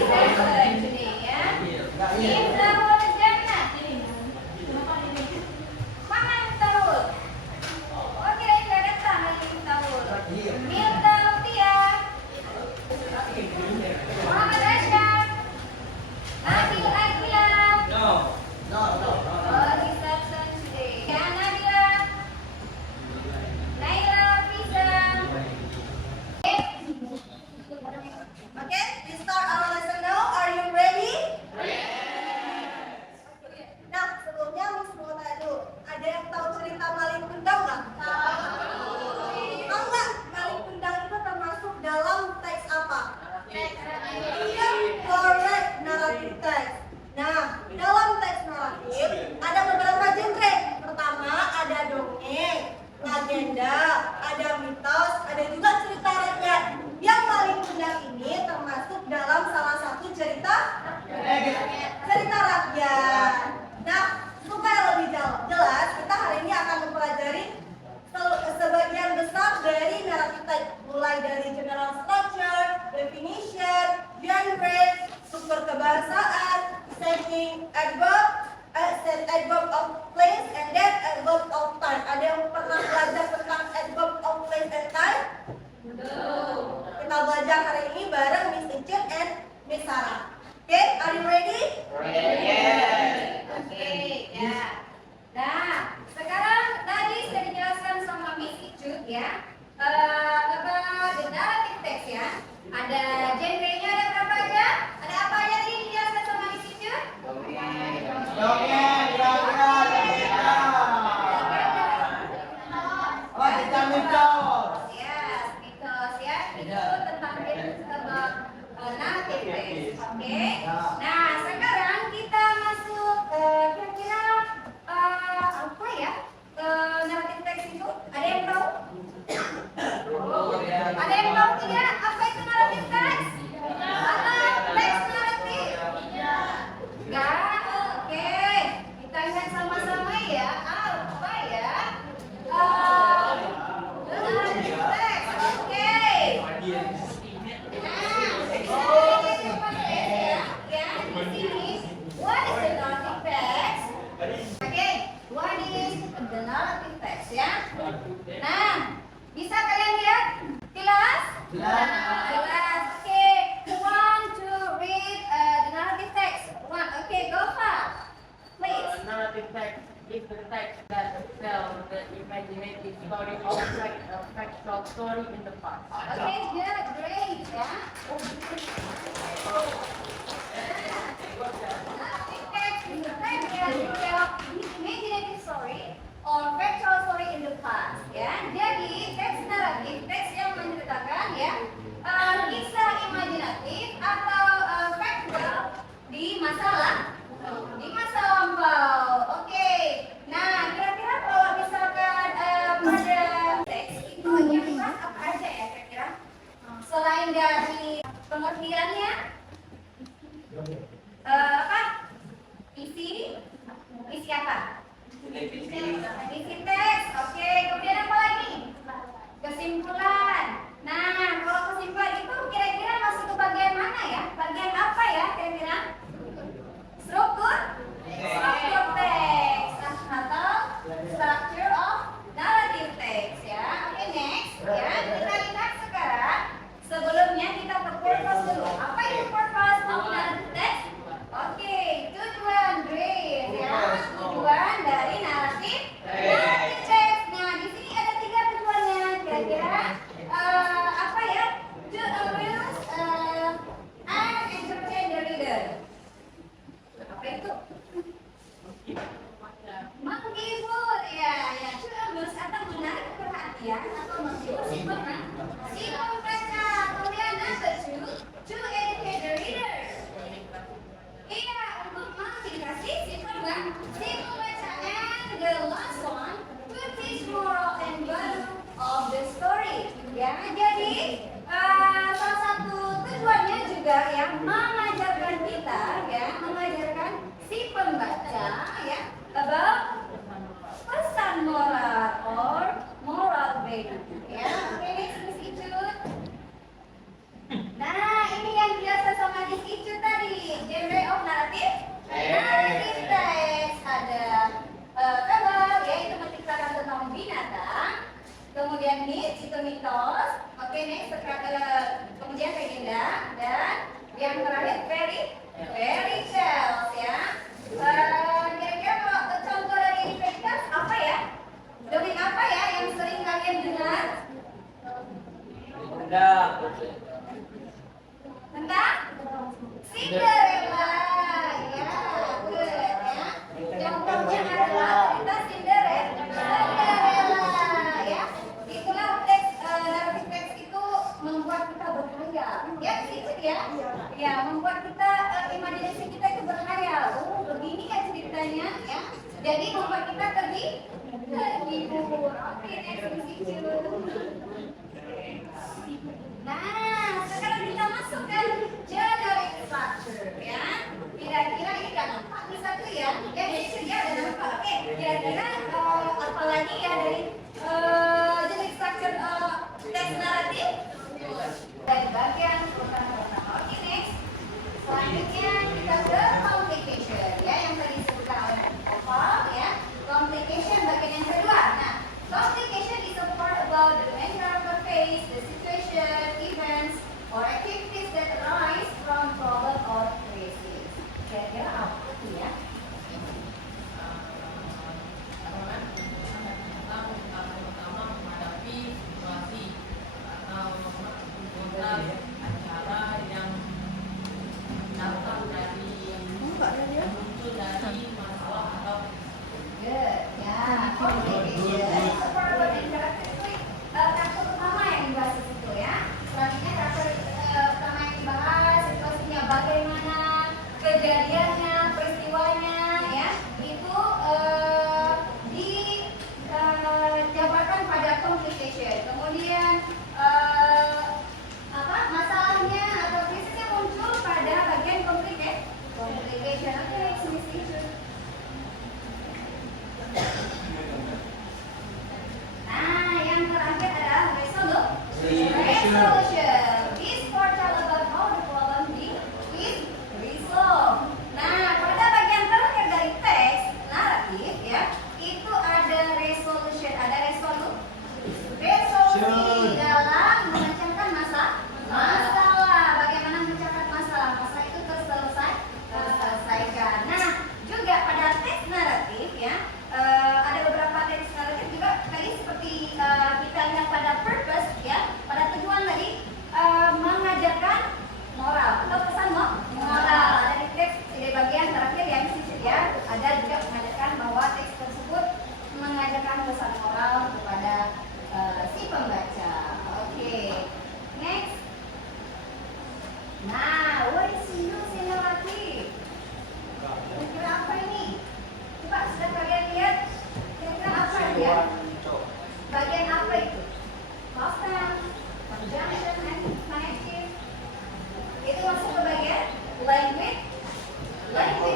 session today, ya. Miftahul Jannah. Mana Miftahul? Oh, kirain nggak datang lagi Miftahul. Miftahul Tia. Muhammad Asyar. Nabil Akila. Oh, di session today. Ya, Nabila. Naila Fiza. Okay, we start our lesson now. Are you ready? Nah, sebelumnya Miss mau tanya dulu. Ada yang tahu cerita Maling Kundang nggak? Tahu nggak? Maling Kundang itu termasuk dalam teks apa? Iya, correct, narrative text. Nah, dalam teks naratif ada beberapa genre. Pertama ada dongeng, legenda, ada mitos, ada juga cerita rakyat. Yang Maling Kundang ini termasuk dalam salah satu cerita rakyat. Nah, supaya lebih jelas, kita hari ini akan mempelajari sebagian besar dari naratif text, mulai dari general structure, definition, genre, struktur kebahasaan, setting, adverb of place, and then adverb of time. Ada yang pernah belajar tentang adverb of place and time? Kita belajar hari ini bareng Miss Icin and Miss Sarah. Okay, are you ready? Oke, ya. Nah, sekarang tadi sudah dijelaskan sama Miss Icut ya. About the narrative text ya. Ada genre-nya ada berapa aja? Ada apa aja tadi dijelaskan sama Miss Icut? Yes, mitos ya. Itu tentang narrative text. Oke. Nah, sekarang kita masuk kira-kira apa ya? Narrative text itu ada yang tahu? Ada yang tahu tidak apa itu narrative text? Atau teks naratif? Enggak. Oke. Kita lihat sama-sama ya. Apa ya? Narrative text. Oke. What is the narrative text? Okay, what is the narrative text ya? Nah, bisa kalian lihat? Jelas? Jelas. Okay, who want to read the narrative text? One. Okay, go far. Please. Narrative text is the text that tells the imaginative story of a factual story in the past. Okay, good, great ya. Narrative text is the text that tells imaginative story or factual story in the past ya. Jadi teks naratif, teks yang menceritakan ya kisah imajinatif atau factual di masa lampau. Oke. Nah, kira-kira kalau misalkan pada teks itu yang dibahas apa aja ya kira-kira? Selain dari pengertiannya, apa? Isi apa? Isi teks. Oke. Kemudian apa lagi? Kesimpulan. Nah, kalau kesimpulan itu kira-kira masuk ke bagian mana ya? Bagian apa ya kira-kira? Struktur teks atau structure of narrative text ya. Oke, next ya. Kita lihat sekarang. Sebelumnya kita ke purpose dulu. Apa itu purpose of narrative text? Oke, tujuan great ya. Tujuan dari narrative text. Nah, di sini ada 3 tujuannya. Kira-kira apa ya? To amuse and entertain the reader. Apa itu? Menghibur ya, to amuse atau menarik perhatian atau menghibur si pembaca. Kemudian number 2, to mitos. Oke, next. Kemudian legenda dan yang terakhir fairy tales ya. Kira-kira kalau contoh dari fairy tales apa ya? Dongeng apa ya yang sering kalian dengar? Tentang Cinderella, ya, good, ya. Contohnya adalah cerita Cinderella, ya. Itulah teks naratif teks itu membuat kita berkhayal, ya, gitu ya. Ya, membuat kita imajinasi kita itu berkhayal. Oh, begini kan ceritanya, ya. Jadi membuat kita terhibur. Oke, next. Nah, sekarang kita masukkan generic structure ya. Kira-kira ini udah nampak nih satu ya. Ya, jadi sudah ada nampak. Oke, kira-kira apa lagi ya dari generic structure teks naratif? Dari bagian pertama. Oke, next. Selanjutnya kita ke complication ya, yang tadi disebutkan oleh Paul ya. Complication bagian yang kedua. Nah, complication is a part about the main character face, the situation, events, or activities that arise from problem or crisis. Kira-kira apa tuh ya? Pertama menghadapi situasi atau acara yang datang dari yang muncul dari masalah atau Good. Ya, complication. Part about main character itu karakter utama yang dibahas di situ ya. Selanjutnya karakter utama yang dibahas, situasinya bagaimana, kejadiannya, peristiwanya ya. Itu dijabarkan pada complication. Kemudian masalahnya atau krisisnya muncul pada bagian complication. Oke, next, Miss. Nah, yang terakhir adalah resolution. This part tell about how the problem is resolved. Nah, pada bagian terakhir dari teks naratif ya, itu ada resolution, ada resolusi dalam memecahkan masalah. Bagaimana memecahkan masalah itu terselesaikan. Nah, juga pada teks naratif ya, ada beberapa teks naratif juga tadi seperti kita lihat pada purpose ya, pada tujuan tadi mengajarkan moral atau pesan moral. Ada di teks di bagian terakhir yang ya, ada juga mengajarkan bahwa teks tersebut mengajarkan pesan moral kepada si pembaca. Oke, next. Nah, what is use in narrative? Kira-kira apa ini? Coba sudah kalian lihat. Kira-kira apa ya? Bagian apa itu? Constant, conjunction, and connective. Itu masuk ke bagian language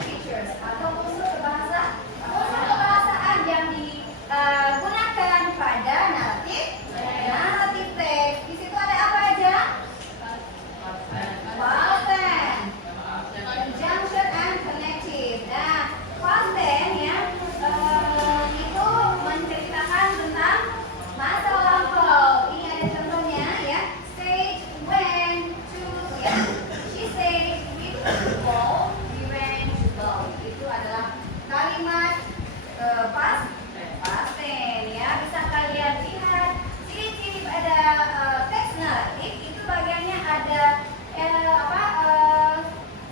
features atau unsur kebahasaan yang digunakan pada naratif teks. Di situ ada apa aja? Past tense, conjunction, and connective. Nah, past tense ya, itu menceritakan tentang masa lampau. Ini ada contohnya ya. Stage, went to ya. She said we go, we went to go. Itu adalah kalimat past tense ya. Bisa kalian lihat ciri-ciri pada teks naratif itu bagiannya ada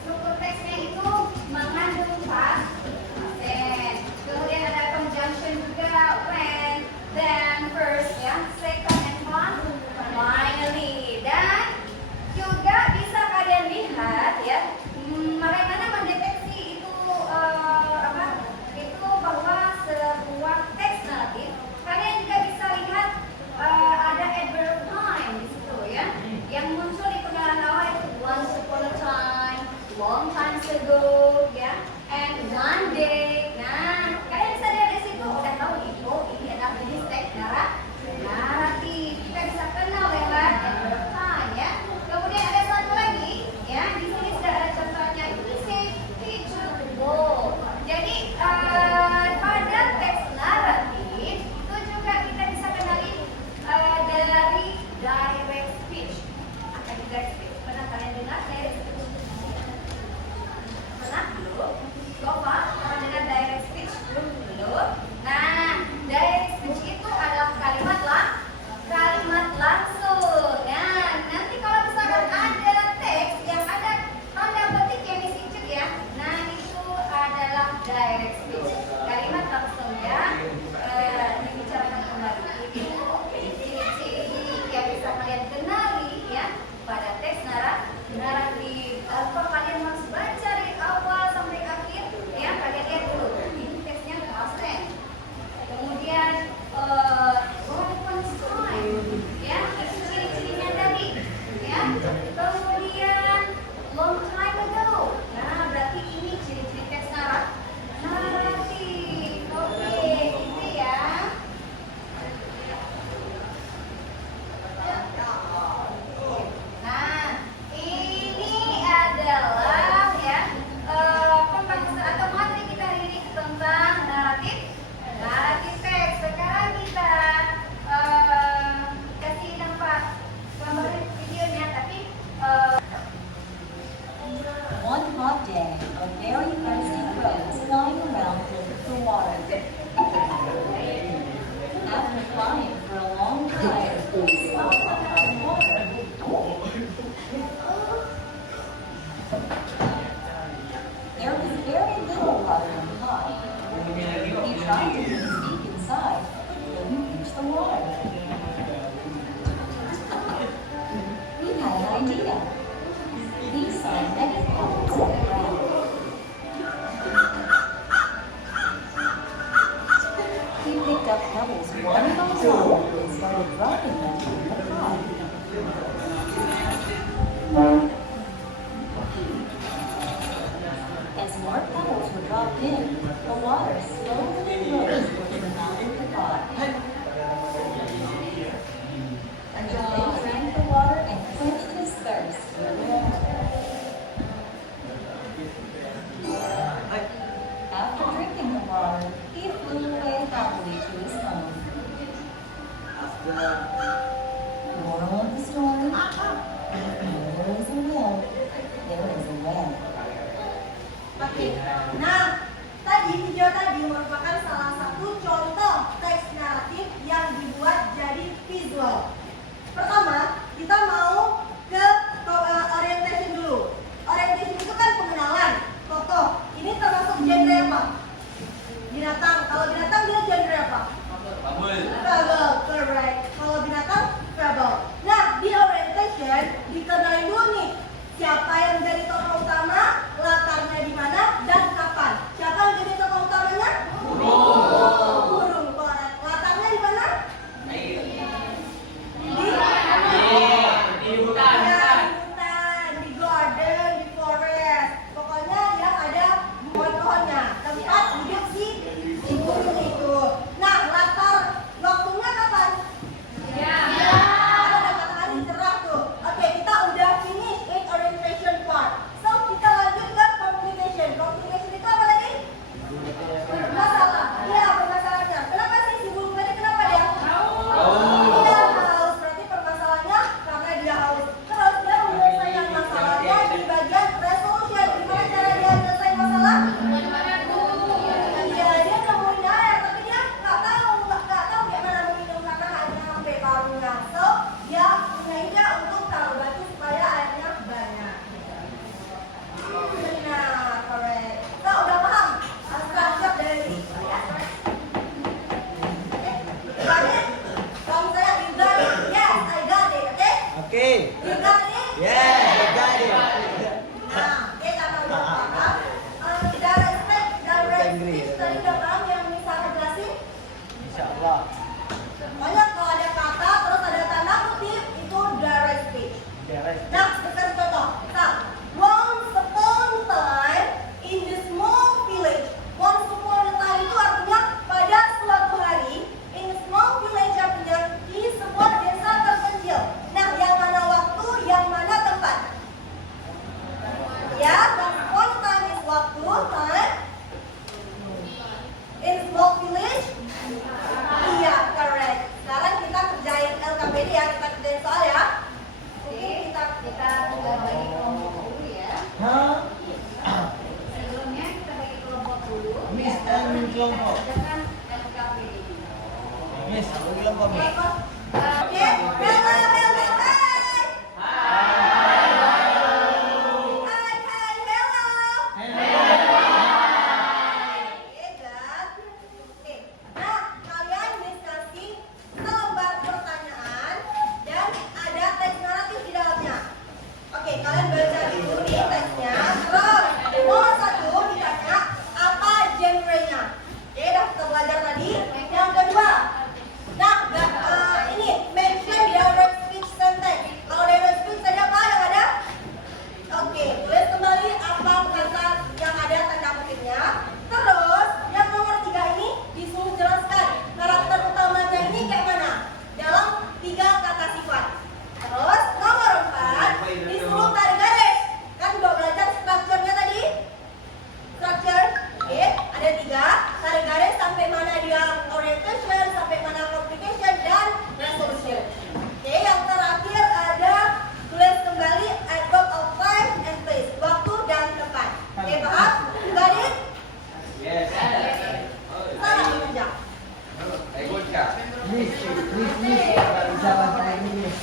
struktur teksnya itu mengandung past tense. Kemudian ada conjunction juga, when, then, first ya, second, and finally. Dan juga bisa kalian kelompok. Jangan lengkap ini. Miss, bagi kelompok, Miss. Oke, hello, hello, hai. Hai, hai, hello. Oke, dan oke. Nah, kalian diskusi selembar pertanyaan dan ada teks naratif di dalamnya. Oke, kalian baca dulu nih teksnya. Terus, nomor 1 ditanya apa genre-nya. Oke, udah kita belajar tadi. Yang kedua, nah, ini mention direct speech sentence. Kalau direct speech tadi apa yang ada? Oke, tulis kembali apa kata yang ada tanda kutipnya. Terus, yang nomor 3 ini disuruh jelaskan karakter utamanya ini kayak mana dalam 3 kata sifat. Terus, nomor 4 disuruh tarik garis. Kan udah belajar strukturnya tadi. Structure, oke, ada 3. Tarik garis sampai mana dia orientation, sampai mana complication dan resolution. Oke, yang terakhir ada tulis kembali adverb of time and place, waktu dan tempat. Oke, paham? Garis? Yes. Salah menunjuk. Miss, nggak bisa pakai ini, Miss.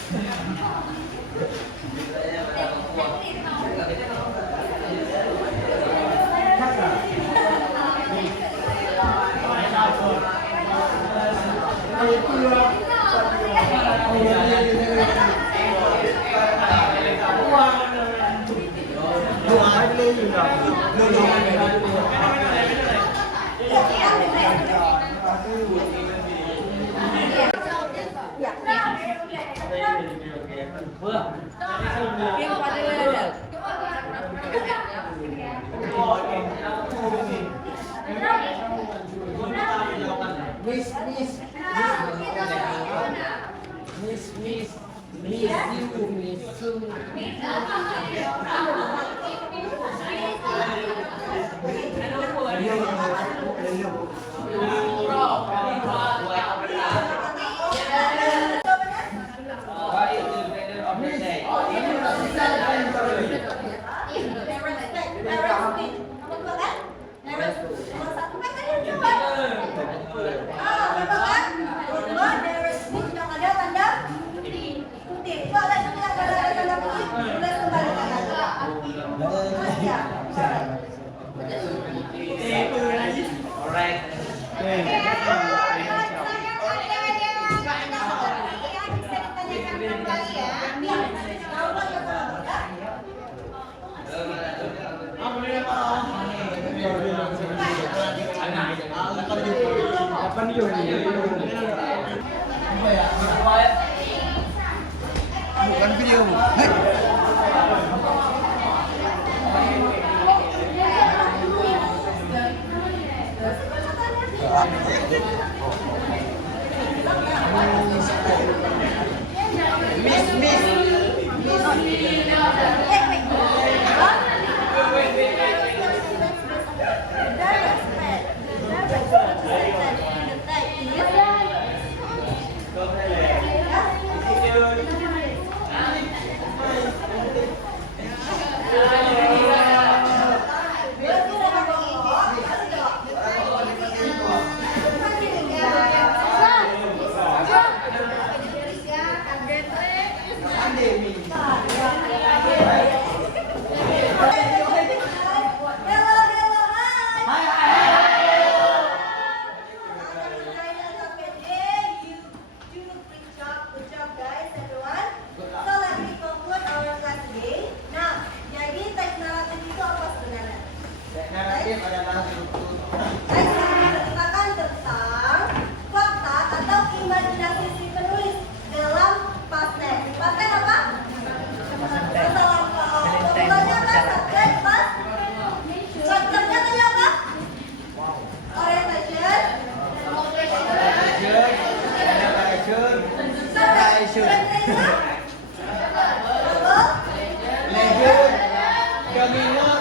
Bukan video, Bu. Hei. Naratif adalah menceritakan tentang fakta atau imajinasi si penulis dalam past tense. Past tense apa? Dalam formulanya apa? Subject, past. Strukturnya tadi apa? Orientation. Legend, Camino,